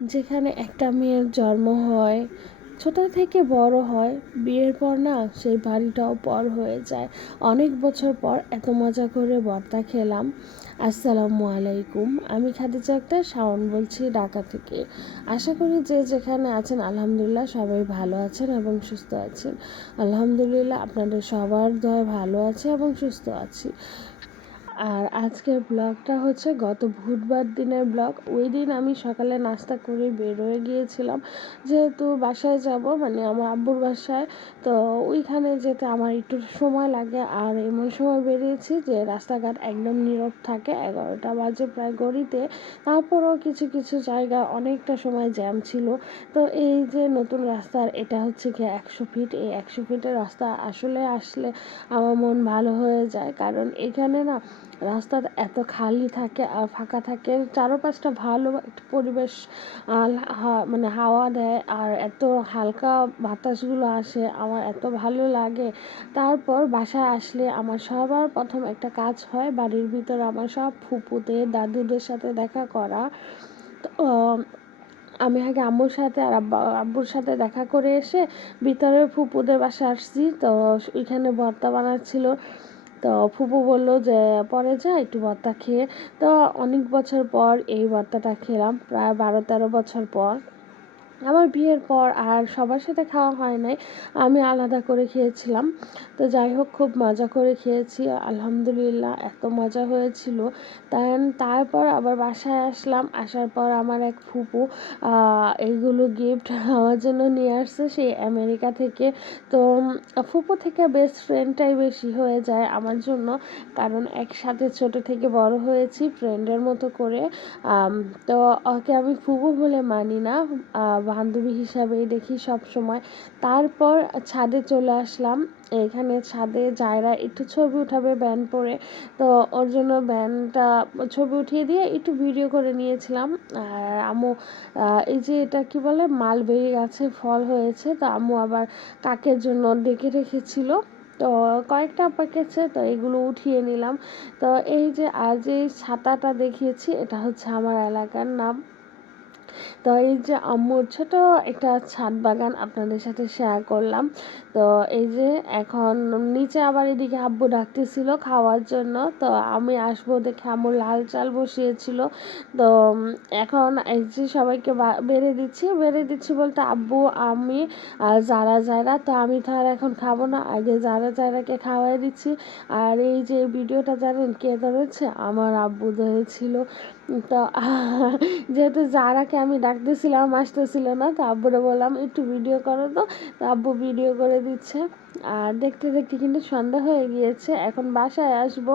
যেখানে একটা মেয়ের জন্ম হয়, ছোট থেকে বড় হয়, বিয়ের পর না সেই বাড়িটাও পর হয়ে যায়। অনেক বছর পর এত মজা করে ভর্তা খেলাম। আসসালামু আলাইকুম, আমি খাদিজা আক্তার শাওন বলছি ঢাকা থেকে। আশা করি যে যেখানে আছেন আলহামদুলিল্লাহ সবাই ভালো আছেন এবং সুস্থ আছেন। আলহামদুলিল্লাহ আপনাদের সবার দয় ভালো আছে এবং সুস্থ আছি। আর আজকের ব্লগটা হচ্ছে গত বুধবার দিনের ব্লগ। ওই দিন আমি সকালে নাস্তা করে বের হয়ে গিয়েছিলাম, যেহেতু বাসায় যাব, মানে আমার আব্বুর বাসায়। তো ওইখানে যেতে আমার একটু সময় লাগে, আর এমন সময় বেরিয়েছি যে রাস্তাঘাট একদম নীরব থাকে, 11টা বাজে প্রায় গড়িতে। তারপরেও কিছু কিছু জায়গা অনেকটা সময় জ্যাম ছিল। তো এই যে নতুন রাস্তার এটা হচ্ছে কি 100 ফিট, এই 100 ফিটের রাস্তা আসলে আসলে আমার মন ভালো হয়ে যায়, কারণ এখানে না রাস্তাটা এত খালি থাকে আর ফাঁকা থাকে, চারপাশটা ভালো একটা পরিবেশ, মানে হাওয়া দেয় আর এত হালকা বাতাসগুলো আসে, আমার এত ভালো লাগে। তারপর বাসায় আসলে আমার সবার প্রথম একটা কাজ হয়, বাড়ির ভিতরে আমার সব ফুপুদের দাদুদের সাথে দেখা করা। তো আমি আগে আম্মুর সাথে আর আব্বুর সাথে দেখা করে এসে ভিতরে ফুপুদের বাসায় আসছি। তো ওইখানে ভর্তা বানাচ্ছিল, তো ফুপু বললো যে পরে যা একটু ভর্তা খেয়ে। তো অনেক বছর পর এই ভর্তাটা খেলাম, প্রায় 12-13 বছর পর। আমার বিয়ের পর আর সবার সাথে খাওয়া হয় নাই, আমি আলাদা করে খেয়েছিলাম। তো যাই হোক, খুব মজা করে খেয়েছি আলহামদুলিল্লাহ, এত মজা হয়েছিল। তারপর আবার বাসায় আসলাম, আসার পর আমার এক ফুপু এইগুলো গিফট আমার জন্য নিয়ে আসছে সেই আমেরিকা থেকে। তো ফুপু থেকে বেস্ট ফ্রেন্ডটাই বেশি হয়ে যায় আমার জন্য, কারণ একসাথে ছোট থেকে বড় হয়েছি ফ্রেন্ডের মতো করে। তো ওকে আমি ফুপু বলে মানি না, বান্ধবী হিসাবেই দেখি সব সময়। তারপর ছাদে চলে আসলাম, এখানে ছাদে জায়রা একটু ছবি উঠাবে ব্যান্ড পরে, তো ওর জন্য ব্যান্ডটা ছবি উঠিয়ে দিয়ে একটু ভিডিও করে নিয়েছিলাম। আর আম্মু এই যে এটা কি বলে, মালবেরি গাছে ফল হয়েছে, তো আম্মু আবার কাকের জন্য ডেকে রেখেছিল, তো কয়েকটা পেকেছে, তো এগুলো উঠিয়ে নিলাম। তো এই যে আজ এই ছাতাটা দেখিয়েছি, এটা হচ্ছে আমার এলাকার নাম। তো এই যে আম্মুর ছোট একটা ছাদ বাগান আপনাদের সাথে শেয়ার করলাম। তো এই যে এখন নিচে আবার এদিকে আব্বু ডাকতেছিল খাওয়ার জন্য, তো আমি আসবো দেখে আম্মু লাল চাল বসিয়েছিল। তো এখন এই যে সবাইকে বেড়ে দিচ্ছি বলতে আব্বু, আমি আর যারা, তো আমি তো আর এখন খাবো না, আগে যারাকে খাওয়াই দিচ্ছি। আর এই যে ভিডিওটা জানেন কে ধরেছে? আমার আব্বু ধরেছিল। তো যেহেতু যারাকে আমি ডাকতেছিলাম আসতেছিল না, তো আব্বুরে বললাম একটু ভিডিও করো, তো আব্বু ভিডিও করে দিচ্ছে। আর দেখতে দেখতে কিন্তু সন্ধ্যা হয়ে গিয়েছে, এখন বাসায় আসব।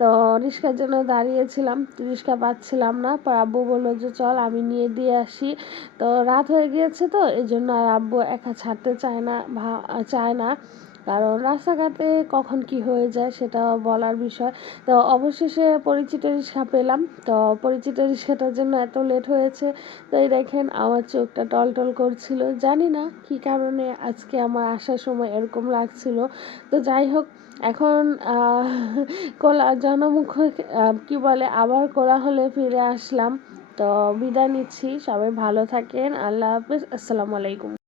তো রিক্সার জন্য দাঁড়িয়েছিলাম, রিক্সা পাচ্ছিলাম না, পর আব্বু বললো যে চল আমি নিয়ে দিয়ে আসি। তো রাত হয়ে গিয়েছে, তো এই জন্য আর আব্বু একা ছাড়তে চায় না, কারণ রাস্তাঘাটে কখন কি হয়ে যায় সেটা বলার বিষয়। তো অবশেষে পরিচিত রিক্সা পেলাম, তো পরিচিত রিক্সাটার জন্য এত লেট হয়েছে। তো এই দেখেন আমার চোখটা টলটল করছিল, জানি না কী কারণে আজকে আমার আসার সময় এরকম লাগছিল। তো যাই হোক, এখন জনমুখে কি বলে আবার কোলাহলে ফিরে আসলাম। তো বিদায় নিচ্ছি, সবাই ভালো থাকেন, আল্লাহ হাফিজ, আসসালামু আলাইকুম।